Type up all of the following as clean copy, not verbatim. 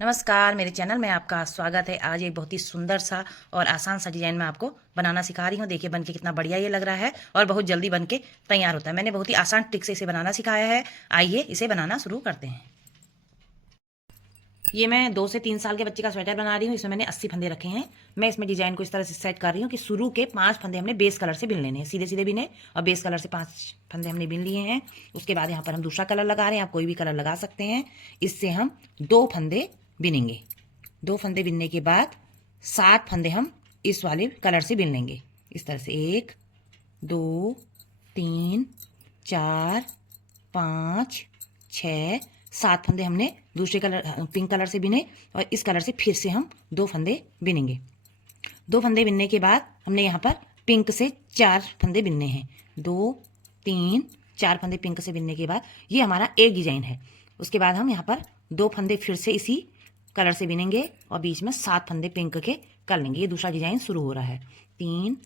नमस्कार, मेरे चैनल में आपका स्वागत है। आज एक बहुत ही सुंदर सा और आसान सा डिज़ाइन में आपको बनाना सिखा रही हूँ। देखिए बन के कितना बढ़िया ये लग रहा है और बहुत जल्दी बन के तैयार होता है। मैंने बहुत ही आसान ट्रिक से इसे बनाना सिखाया है। आइए इसे बनाना शुरू करते हैं। ये मैं 2 से 3 साल के बच्चे का स्वेटर बना रही हूँ। इसमें मैंने 80 फंदे रखे हैं। मैं इसमें डिजाइन को इस तरह से सेट कर रही हूँ कि शुरू के 5 फंदे हमने बेस कलर से बिन लेने हैं, सीधे सीधे बिने, और बेस कलर से 5 फंदे हमने बिन लिए हैं। उसके बाद यहाँ पर हम दूसरा कलर लगा रहे हैं। आप कोई भी कलर लगा सकते हैं। इससे हम 2 फंदे बिनेंगे। 2 फंदे बिनने के बाद 7 फंदे हम इस वाले कलर से बिन लेंगे। इस तरह से 1 2 3 4 5 6 7 फंदे हमने दूसरे कलर पिंक कलर से बिने, और इस कलर से फिर से हम 2 फंदे बिनेंगे। 2 फंदे बिनने के बाद हमने यहाँ पर पिंक से 4 फंदे बिनने हैं। 2 3 4 फंदे पिंक से बिनने के बाद ये हमारा एक डिजाइन है। उसके बाद हम यहाँ पर 2 फंदे फिर से इसी कलर से बिनेंगे और बीच में 7 फंदे पिंक के कर लेंगे। ये दूसरा डिजाइन शुरू हो रहा है। 3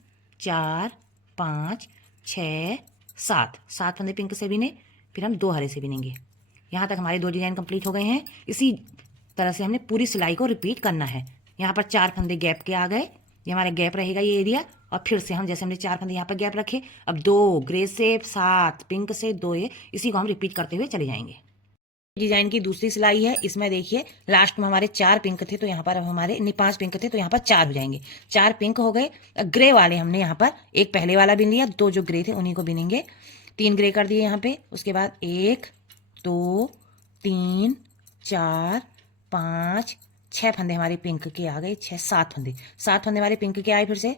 4 5 6 7 7 फंदे पिंक से बिने, फिर हम 2 हरे से बिनेंगे। यहाँ तक हमारे 2 डिजाइन कंप्लीट हो गए हैं। इसी तरह से हमने पूरी सिलाई को रिपीट करना है। यहाँ पर 4 फंदे गैप के आ गए, ये हमारे गैप रहेगा ये एरिया। और फिर से हम जैसे हमने 4 फंदे यहाँ पर गैप रखे, अब 2 ग्रे से, 7 पिंक से, 2 ये, इसी को हम रिपीट करते हुए चले जाएंगे। डिजाइन की दूसरी सिलाई है। इसमें देखिए लास्ट में हमारे 4 पिंक थे, तो यहाँ पर अब हमारे नहीं 5 पिंक थे, तो यहाँ पर 4 हो जाएंगे। 4 पिंक हो गए। ग्रे वाले हमने यहाँ पर एक पहले वाला बिन लिया, 2 जो ग्रे थे उन्हीं को बिनेंगे। 3 ग्रे कर दिए यहाँ पे। उसके बाद 1 2 3 4 5 6 फंदे हमारे पिंक के आ गए। 6 7 फंदे, 7 फंदे हमारे पिंक के आए। फिर से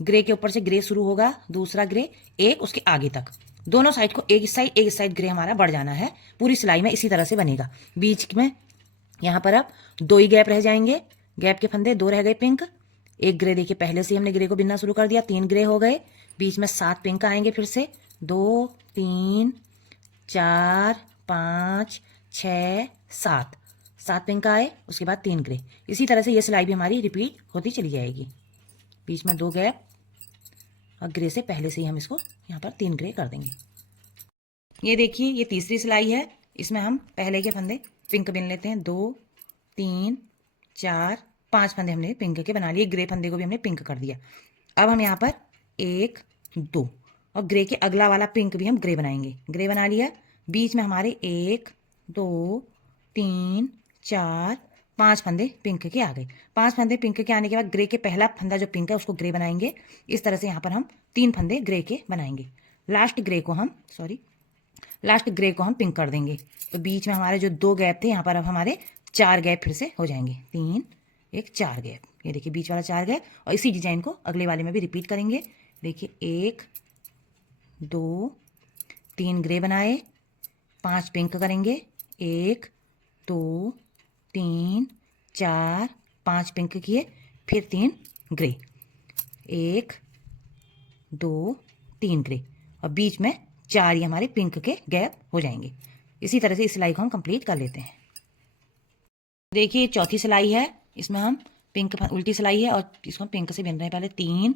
ग्रे के ऊपर से ग्रे शुरू होगा, दूसरा ग्रे, एक उसके आगे तक, दोनों साइड को एक साइड ग्रे हमारा बढ़ जाना है। पूरी सिलाई में इसी तरह से बनेगा। बीच में यहाँ पर अब 2 ही गैप रह जाएंगे। गैप के फंदे 2 रह गए पिंक, एक ग्रे। देखिए पहले से हमने ग्रे को बिनना शुरू कर दिया। 3 ग्रे हो गए। बीच में 7 पिंक आएंगे। फिर से 2 3 4 5 6 7 7 पिंक आए। उसके बाद 3 ग्रे। इसी तरह से ये सिलाई भी हमारी रिपीट होती चली जाएगी। बीच में 2 गैप और ग्रे से पहले से ही हम इसको यहाँ पर 3 ग्रे कर देंगे। ये देखिए ये तीसरी सिलाई है। इसमें हम पहले के फंदे पिंक बिन लेते हैं। 2 3 4 5 फंदे हमने पिंक के बना लिए। ग्रे फंदे को भी हमने पिंक कर दिया। अब हम यहाँ पर 1 2 और ग्रे के अगला वाला पिंक भी हम ग्रे बनाएंगे। ग्रे बना लिया। बीच में हमारे 1 2 3 4 5 फंदे पिंक के आ गए। 5 फंदे पिंक के आने के बाद ग्रे के पहला फंदा जो पिंक है उसको ग्रे बनाएंगे। इस तरह से यहाँ पर हम 3 फंदे ग्रे के बनाएंगे। लास्ट ग्रे को हम पिंक कर देंगे। तो बीच में हमारे जो 2 गैप थे, यहाँ पर अब हमारे 4 गैप फिर से हो जाएंगे। 3 1 4 गैप। ये देखिए बीच वाला 4 गैप। और इसी डिजाइन को अगले वाले में भी रिपीट करेंगे। देखिए 1 2 3 ग्रे बनाए, 5 पिंक करेंगे। 1 2 3 4 5 पिंक किए, फिर 3 ग्रे। 1 2 3 ग्रे। और बीच में 4 ये हमारे पिंक के गैप हो जाएंगे। इसी तरह से इस सिलाई को हम कंप्लीट कर लेते हैं। देखिए चौथी सिलाई है। इसमें हम पिंक उल्टी सिलाई है और इसको हम पिंक से बिन रहे हैं। पहले 3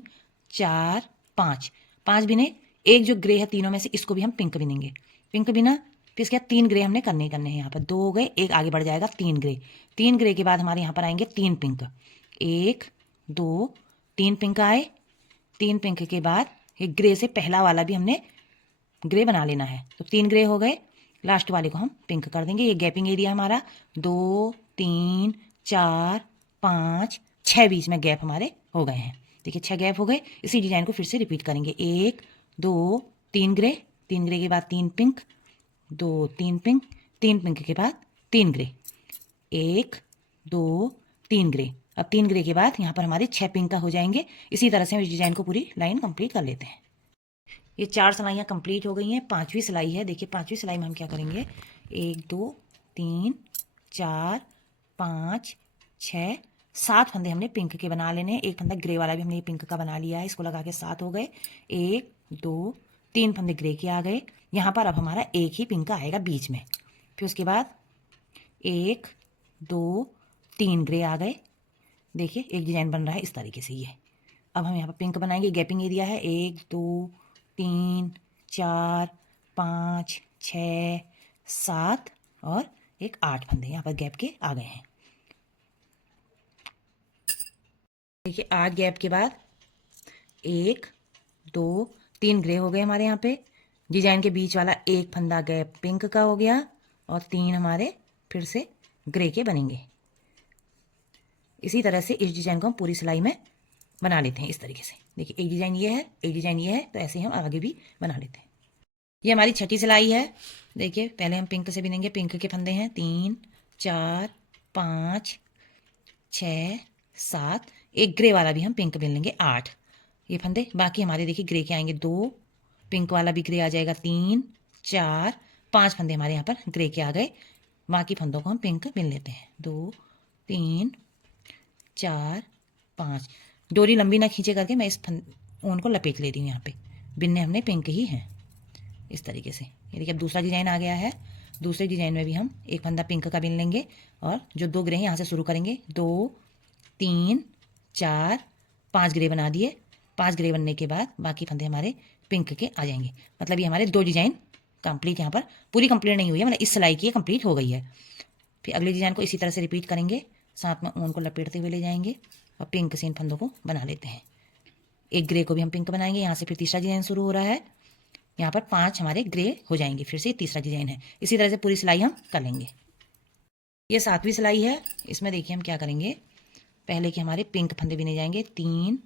4 5 5 बिने। एक जो ग्रे है तीनों में से, इसको भी हम पिंक बिनेंगे। पिंक बिना, फिर इसके बाद 3 ग्रे हमने करने ही करने हैं। यहाँ पर 2 हो गए, एक आगे बढ़ जाएगा। 3 ग्रे। 3 ग्रे के बाद हमारे यहाँ पर आएंगे 3 पिंक। 1 2 3 पिंक आए। 3 पिंक के बाद एक ग्रे से पहला वाला भी हमने ग्रे बना लेना है। तो 3 ग्रे हो गए। लास्ट वाले को हम पिंक कर देंगे। ये गैपिंग एरिया हमारा 2 3 4 5 6 बीच में गैप हमारे हो गए हैं। देखिए 6 गैप हो गए। इसी डिजाइन को फिर से रिपीट करेंगे। 1 2 3 ग्रे, 3 ग्रे के बाद 3 पिंक, 2 3 पिंक, 3 पिंक के बाद 3 ग्रे, 1 2 3 ग्रे। अब 3 ग्रे के बाद यहाँ पर हमारे 6 पिंक का हो जाएंगे। इसी तरह से हम इस डिजाइन को पूरी लाइन कंप्लीट कर लेते हैं। ये 4 सिलाइयाँ कंप्लीट हो गई हैं। 5वीं सिलाई है। देखिए 5वीं सिलाई में हम क्या करेंगे। 1 2 3 4 5 6 7 फंदे हमने पिंक के बना लेने। एक फंदा ग्रे वाला भी हमने ये पिंक का बना लिया है। इसको लगा के 7 हो गए। 1 2 3 फंदे ग्रे के आ गए। यहाँ पर अब हमारा एक ही पिंक आएगा बीच में। फिर उसके बाद 1 2 3 ग्रे आ गए। देखिए एक डिजाइन बन रहा है इस तरीके से ये। अब हम यहाँ पर पिंक बनाएंगे। गैपिंग एरिया है 1 2 3 4 5 6 7 और एक 8 फंदे यहाँ पर गैप के आ गए हैं। देखिए 8 गैप के बाद 1 2 3 ग्रे हो गए हमारे यहाँ पे। डिजाइन के बीच वाला एक फंदा गैप पिंक का हो गया और 3 हमारे फिर से ग्रे के बनेंगे। इसी तरह से इस डिजाइन को हम पूरी सिलाई में बना लेते हैं। इस तरीके से देखिए एक डिजाइन ये है, एक डिजाइन ये है, तो ऐसे ही हम आगे भी बना लेते हैं। ये हमारी छठी सिलाई है। देखिए पहले हम पिंक से बिनेंगे। पिंक के फंदे हैं 3 4 5 6 7, एक ग्रे वाला भी हम पिंक बिन लेंगे 8 ये फंदे। बाकी हमारे देखिए ग्रे के आएंगे 2, पिंक वाला भी ग्रे आ जाएगा 3 4 5 फंदे हमारे यहाँ पर ग्रे के आ गए। बाकी फंदों को हम पिंक बिन लेते हैं 2 3 4 5। डोरी लंबी ना खींचे करके मैं इस ऊन को लपेट ले रही हूँ। यहाँ पे बिनने हमने पिंक ही हैं इस तरीके से। ये देखिए अब दूसरा डिजाइन आ गया है। दूसरे डिजाइन में भी हम एक फंदा पिंक का बिन लेंगे और जो 2 ग्रे हैं यहाँ से शुरू करेंगे। 2 3 4 5 ग्रे बना दिए। 5 ग्रे बनने के बाद बाकी फंदे हमारे पिंक के आ जाएंगे। मतलब ये हमारे 2 डिजाइन कंप्लीट यहाँ पर पूरी कंप्लीट नहीं हुई है, मतलब इस सिलाई की कंप्लीट हो गई है। फिर अगले डिजाइन को इसी तरह से रिपीट करेंगे। साथ में ऊन को लपेटते हुए ले जाएंगे और पिंक से इन फंदों को बना लेते हैं। एक ग्रे को भी हम पिंक बनाएंगे। यहाँ से फिर तीसरा डिजाइन शुरू हो रहा है। यहाँ पर 5 हमारे ग्रे हो जाएंगे। फिर से तीसरा डिजाइन है। इसी तरह से पूरी सिलाई हम कर लेंगे। ये 7वीं सिलाई है। इसमें देखिए हम क्या करेंगे। पहले के हमारे पिंक फंदे बिने जाएंगे 3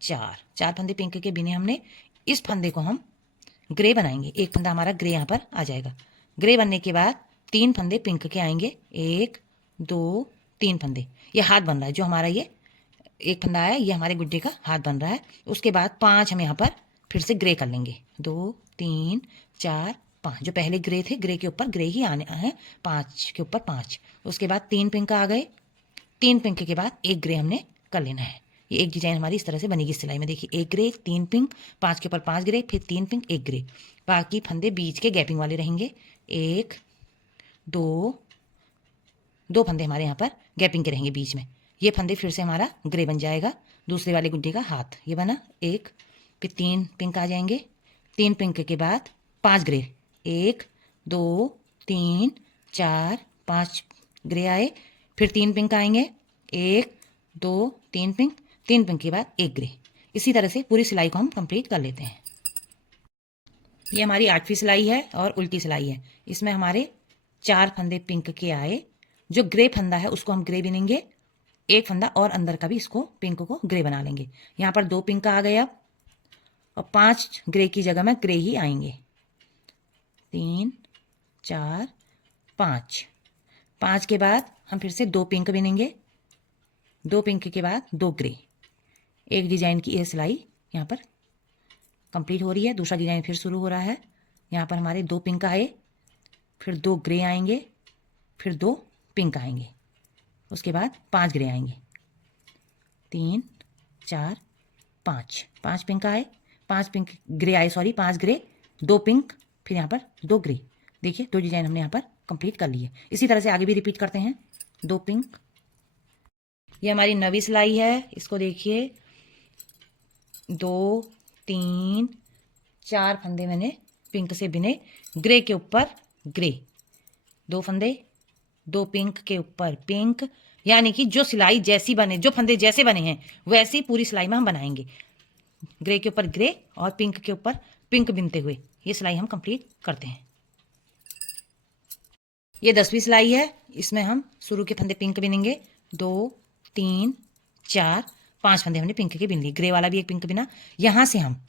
4 फंदे पिंक के बिने हमने। इस फंदे को हम ग्रे बनाएंगे। एक फंदा हमारा ग्रे यहाँ पर आ जाएगा। ग्रे बनने के बाद 3 फंदे पिंक के आएंगे। 1 2 3 फंदे। ये हाथ बन रहा है। जो हमारा ये एक फंदा है ये हमारे गुड्डे का हाथ बन रहा है। उसके बाद 5 हम यहाँ पर फिर से ग्रे कर लेंगे। 2 3 4 5। जो पहले ग्रे थे ग्रे के ऊपर ग्रे ही आने हैं। 5 के ऊपर 5। उसके बाद 3 पिंक आ गए। 3 पिंक के बाद एक ग्रे हमने कर लेना है। ये एक डिजाइन हमारी इस तरह से बनेगी सिलाई में। देखिए एक ग्रे 3 पिंक, 5 के ऊपर 5 ग्रे, फिर 3 पिंक 1 ग्रे। बाकी फंदे बीच के गैपिंग वाले रहेंगे। 1 2 फंदे हमारे यहाँ पर गैपिंग के रहेंगे बीच में। ये फंदे फिर से हमारा ग्रे बन जाएगा। दूसरे वाले गुड्डे का हाथ ये बना। 1 फिर 3 पिंक आ जाएंगे। 3 पिंक के बाद 5 ग्रे। 1 2 3 4 5 ग्रे आए। फिर 3 पिंक आएंगे। 1 2 3 पिंक। 3 पिंक के बाद 1 ग्रे। इसी तरह से पूरी सिलाई को हम कंप्लीट कर लेते हैं। ये हमारी 8वीं सिलाई है और उल्टी सिलाई है। इसमें हमारे 4 फंदे पिंक के आए। जो ग्रे फंदा है उसको हम ग्रे बिनेंगे। एक फंदा और अंदर का भी इसको पिंक को ग्रे बना लेंगे। यहाँ पर 2 पिंक आ गए अब और 5 ग्रे की जगह में ग्रे ही आएंगे। 3 4 5। 5 के बाद हम फिर से 2 पिंक बिनेंगे। 2 पिंक के बाद 2 ग्रे। एक डिजाइन की यह सिलाई यहाँ पर कंप्लीट हो रही है। दूसरा डिजाइन फिर शुरू हो रहा है। यहाँ पर हमारे 2 पिंक आए, फिर 2 ग्रे आएंगे, फिर 2 पिंक आएंगे। उसके बाद 5 ग्रे आएंगे। 3 4 5। 5 पिंक आए, 5 पिंक ग्रे आए, सॉरी 5 ग्रे 2 पिंक, फिर यहाँ पर 2 ग्रे। देखिए 2 डिजाइन हमने यहाँ पर कंप्लीट कर ली है। इसी तरह से आगे भी रिपीट करते हैं। 2 पिंक। ये हमारी 9वीं सिलाई है। इसको देखिए 2 3 4 फंदे मैंने पिंक से बिने। ग्रे के ऊपर ग्रे 2 फंदे, 2 पिंक के ऊपर पिंक। यानी कि जो सिलाई जैसी बने, जो फंदे जैसे बने हैं वैसे ही पूरी सिलाई में हम बनाएंगे। ग्रे के ऊपर ग्रे और पिंक के ऊपर पिंक बिनते हुए ये सिलाई हम कंप्लीट करते हैं। ये 10वीं सिलाई है। इसमें हम शुरू के फंदे पिंक बिनेंगे। 2 3 4 5 फंदे हमने पिंक के बिन लिए। ग्रे वाला भी एक पिंक बिना। यहाँ से हम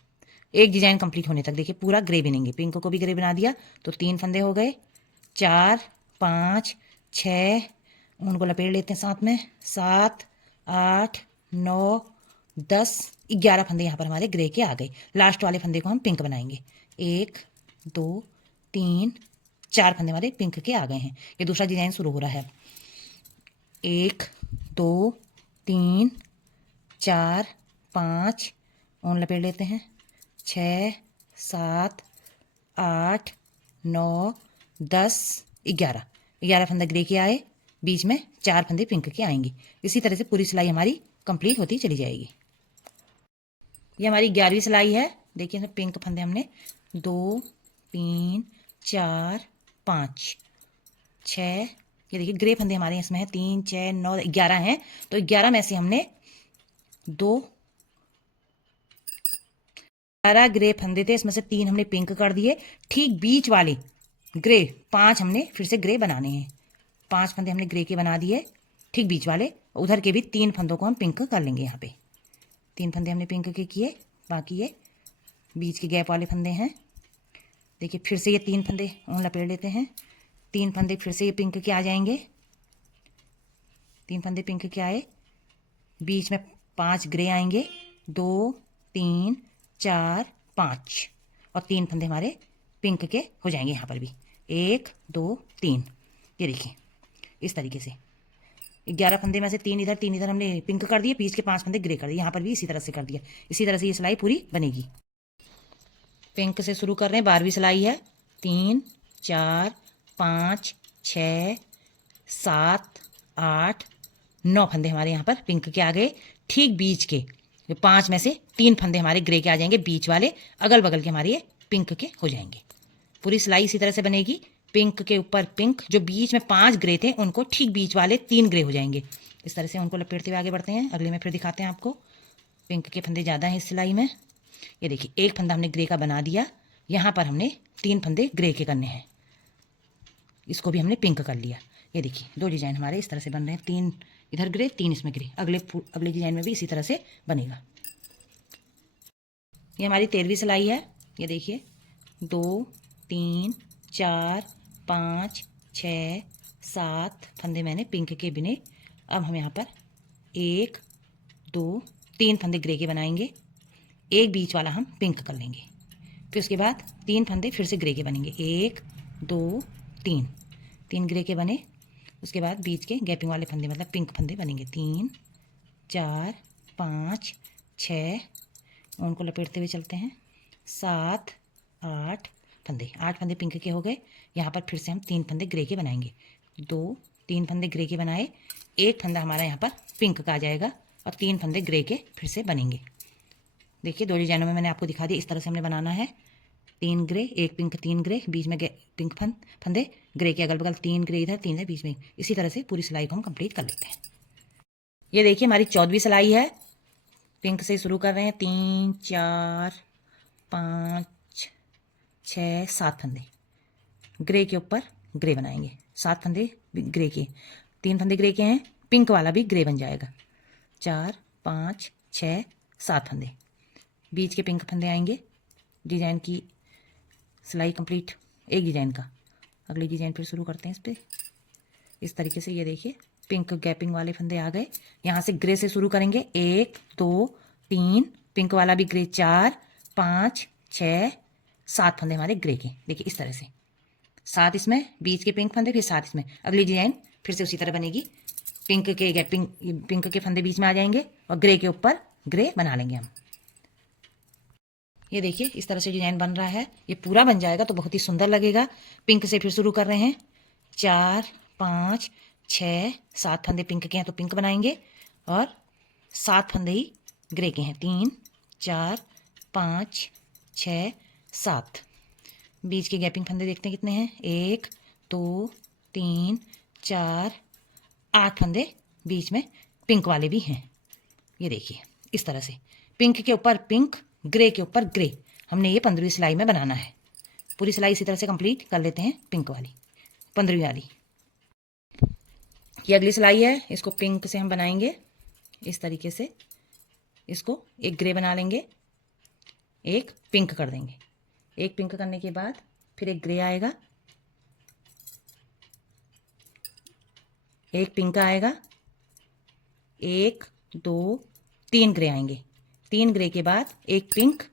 एक डिजाइन कंप्लीट होने तक देखिए पूरा ग्रे बिनेंगे। पिंक को भी ग्रे बना दिया तो 3 फंदे हो गए। 4 5 6 उनको लपेट लेते हैं साथ में। 7 8 9 10 11 फंदे यहाँ पर हमारे ग्रे के आ गए। लास्ट वाले फंदे को हम पिंक बनाएंगे। 1 2 3 4 फंदे हमारे पिंक के आ गए हैं। ये दूसरा डिजाइन शुरू हो रहा है। 1 2 3 4 5 ऊन लपेट लेते हैं। 6 7 8 9 10 11 फंदे ग्रे के आए। बीच में 4 फंदे पिंक के आएंगे। इसी तरह से पूरी सिलाई हमारी कंप्लीट होती चली जाएगी। ये हमारी 11वीं सिलाई है। देखिए पिंक फंदे हमने 2 3 4 5 6। ये देखिए ग्रे फंदे हमारे इसमें है 3 6 9 11 हैं। तो 11 में से हमने 2 11 ग्रे फंदे थे, इसमें से 3 हमने पिंक कर दिए। ठीक बीच वाले ग्रे 5 हमने फिर से ग्रे बनाने हैं। 5 फंदे हमने ग्रे के बना दिए ठीक बीच वाले। उधर के भी 3 फंदों को हम पिंक कर लेंगे। यहाँ पे 3 फंदे हमने पिंक के किए, बाकी ये बीच के गैप वाले फंदे हैं। देखिए फिर से ये 3 फंदे ऊन लपेट लेते हैं। 3 फंदे फिर से ये पिंक के आ जाएंगे। 3 फंदे पिंक के आए, बीच में 5 ग्रे आएंगे। 2 3 4 5 और 3 फंदे हमारे पिंक के हो जाएंगे। यहाँ पर भी 1 2 3, ये देखिए इस तरीके से 11 फंदे में से 3 इधर 3 इधर हमने पिंक कर दिए, बीच के 5 फंदे ग्रे कर दिए। यहाँ पर भी इसी तरह से कर दिया। इसी तरह से ये सिलाई पूरी बनेगी। पिंक से शुरू कर रहे हैं, 12वीं सिलाई है। 3 4 5 6 7 8 9 फंदे हमारे यहाँ पर पिंक के आ गए। ठीक बीच के 5 में से 3 फंदे हमारे ग्रे के आ जाएंगे। बीच वाले अगल बगल के हमारे ये पिंक के हो जाएंगे। पूरी सिलाई इसी तरह से बनेगी। पिंक के ऊपर पिंक, जो बीच में 5 ग्रे थे उनको ठीक बीच वाले 3 ग्रे हो जाएंगे। इस तरह से उनको लपेटते हुए आगे बढ़ते हैं। अगले में फिर दिखाते हैं आपको। पिंक के फंदे ज़्यादा हैं इस सिलाई में। ये देखिए एक फंदा हमने ग्रे का बना दिया। यहाँ पर हमने 3 फंदे ग्रे के करने हैं। इसको भी हमने पिंक कर लिया। ये देखिए 2 डिजाइन हमारे इस तरह से बन रहे हैं। 3 इधर ग्रे 3 इसमें ग्रे। अगले डिजाइन में भी इसी तरह से बनेगा। ये हमारी 13वीं सिलाई है। ये देखिए 2 3 4 5 6 7 फंदे मैंने पिंक के बिने। अब हम यहाँ पर 1 2 3 फंदे ग्रे के बनाएंगे। एक बीच वाला हम पिंक कर लेंगे। फिर उसके बाद 3 फंदे फिर से ग्रे के बनेंगे। 1 2 3 ग्रे के बने। उसके बाद बीच के गैपिंग वाले फंदे मतलब पिंक फंदे बनेंगे। 3 4 5 6, उनको लपेटते हुए चलते हैं। 7 8 फंदे, 8 फंदे पिंक के हो गए। यहाँ पर फिर से हम 3 फंदे ग्रे के बनाएंगे। 2 3 फंदे ग्रे के बनाए, एक फंदा हमारा यहाँ पर पिंक का आ जाएगा और 3 फंदे ग्रे के फिर से बनेंगे। देखिए 2 डिजाइनों में मैंने आपको दिखा दिया। इस तरह से हमने बनाना है। 3 ग्रे 1 पिंक 3 ग्रे, बीच में पिंक फंदे ग्रे के अगल बगल 3 ग्रे इधर 3 है बीच में। इसी तरह से पूरी सिलाई को हम कंप्लीट कर लेते हैं। ये देखिए हमारी 14वीं सिलाई है। पिंक से शुरू कर रहे हैं। 3 4 5 6 7 फंदे ग्रे के ऊपर ग्रे बनाएंगे। 7 फंदे ग्रे के, 3 फंदे ग्रे के हैं, पिंक वाला भी ग्रे बन जाएगा। 4 5 6 7 फंदे, बीच के पिंक फंदे आएंगे। डिजाइन की सिलाई कंप्लीट एक डिजाइन का। अगली डिजाइन फिर शुरू करते हैं इस पर इस तरीके से। ये देखिए पिंक गैपिंग वाले फंदे आ गए। यहाँ से ग्रे से शुरू करेंगे। 1 2 3 पिंक वाला भी ग्रे, 4 5 6 7 फंदे हमारे ग्रे के। देखिए इस तरह से 7 इसमें, बीच के पिंक फंदे, फिर 7 इसमें। अगली डिजाइन फिर से उसी तरह बनेगी। पिंक के गैपिंग, पिंक के फंदे बीच में आ जाएंगे और ग्रे के ऊपर ग्रे बना लेंगे हम। ये देखिए इस तरह से डिजाइन बन रहा है। ये पूरा बन जाएगा तो बहुत ही सुंदर लगेगा। पिंक से फिर शुरू कर रहे हैं। 4 5 6 7 फंदे पिंक के हैं तो पिंक बनाएंगे और 7 फंदे ही ग्रे के हैं। 3 4 5 6 7, बीच के गैपिंग फंदे देखते हैं कितने हैं। 1 2 3 4 8 फंदे बीच में पिंक वाले भी हैं। ये देखिए इस तरह से पिंक के ऊपर पिंक, ग्रे के ऊपर ग्रे, हमने ये 15वीं सिलाई में बनाना है। पूरी सिलाई इसी तरह से कंप्लीट कर लेते हैं। पिंक वाली 15वीं वाली। ये अगली सिलाई है। इसको पिंक से हम बनाएंगे इस तरीके से। इसको एक ग्रे बना लेंगे, एक पिंक कर देंगे। एक पिंक करने के बाद फिर एक ग्रे आएगा, एक पिंक आएगा, 1 2 3 ग्रे आएंगे। 3 ग्रे के बाद एक पिंक,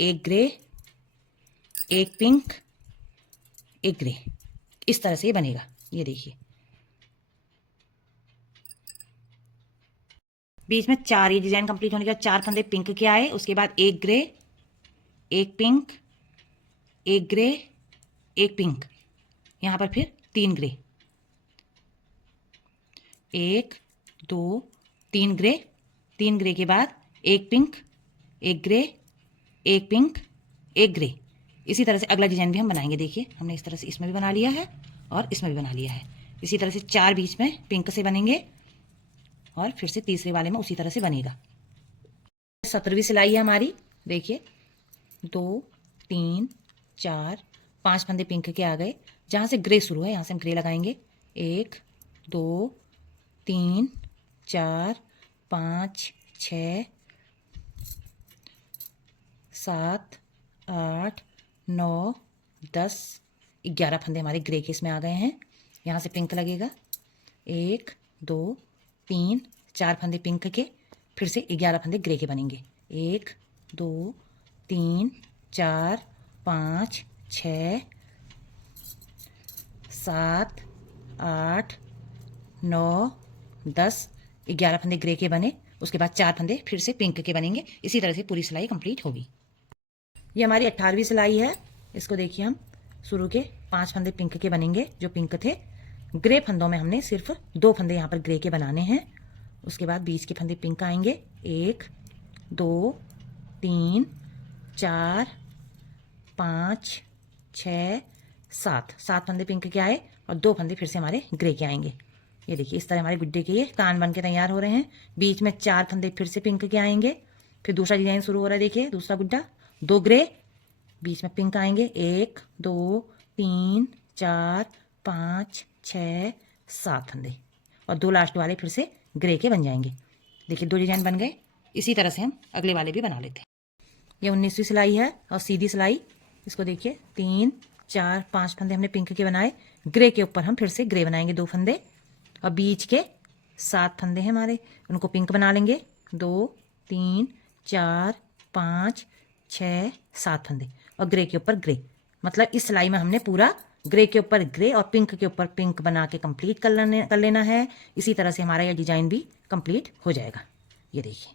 एक ग्रे, एक पिंक, एक ग्रे। इस तरह से ये बनेगा। ये देखिए बीच में 4, ये डिजाइन कंप्लीट होने के बाद 4 फंदे पिंक के आए। उसके बाद एक ग्रे, एक पिंक, एक ग्रे, एक पिंक, यहाँ पर फिर 3 ग्रे, 1 2 3 ग्रे, 3 ग्रे के बाद एक पिंक, एक ग्रे, एक पिंक, एक ग्रे। इसी तरह से अगला डिजाइन भी हम बनाएंगे। देखिए हमने इस तरह से इसमें भी बना लिया है और इसमें भी बना लिया है। इसी तरह से 4 बीच में पिंक से बनेंगे और फिर से तीसरे वाले में उसी तरह से बनेगा। 17वीं सिलाई है हमारी। देखिए 2 3 4 5 फंदे पिंक के आ गए। जहाँ से ग्रे शुरू है यहाँ से हम ग्रे लगाएंगे। 1 2 3 4 5 6 7 8 9 10 11 फंदे हमारे ग्रे के इसमें आ गए हैं। यहाँ से पिंक लगेगा। 1 2 3 4 फंदे पिंक के, फिर से 11 फंदे ग्रे के बनेंगे। 1 2 3 4 5 6 7 8 9 10 11 फंदे ग्रे के बने। उसके बाद 4 फंदे फिर से पिंक के बनेंगे। इसी तरह से पूरी सिलाई कंप्लीट होगी। ये हमारी 18वीं सिलाई है। इसको देखिए हम शुरू के 5 फंदे पिंक के बनेंगे जो पिंक थे। ग्रे फंदों में हमने सिर्फ 2 फंदे यहाँ पर ग्रे के बनाने हैं। उसके बाद बीच के फंदे पिंक आएंगे। 1 2 3 4 5 6 7 फंदे पिंक के आए और 2 फंदे फिर से हमारे ग्रे के आएंगे। ये देखिए इस तरह हमारे गुड्डे के ये कान बन के तैयार हो रहे हैं। बीच में 4 फंदे फिर से पिंक के आएंगे। फिर दूसरा डिजाइन शुरू हो रहा है। देखिए दूसरा गुड्डा 2 ग्रे, बीच में पिंक आएंगे। 1 2 3 4 5 6 7 फंदे और 2 लास्ट वाले फिर से ग्रे के बन जाएंगे। देखिए 2 डिजाइन बन गए। इसी तरह से हम अगले वाले भी बना लेते हैं। ये 19वीं सिलाई है और सीधी सिलाई। इसको देखिए 3 4 5 फंदे हमने पिंक के बनाए। ग्रे के ऊपर हम फिर से ग्रे बनाएंगे 2 फंदे और बीच के 7 फंदे हैं हमारे, उनको पिंक बना लेंगे। 2 3 4 5 6 7 फंदे और ग्रे के ऊपर ग्रे। मतलब इस सिलाई में हमने पूरा ग्रे के ऊपर ग्रे और पिंक के ऊपर पिंक बना के कंप्लीट कर लेना है। इसी तरह से हमारा यह डिजाइन भी कंप्लीट हो जाएगा। ये देखिए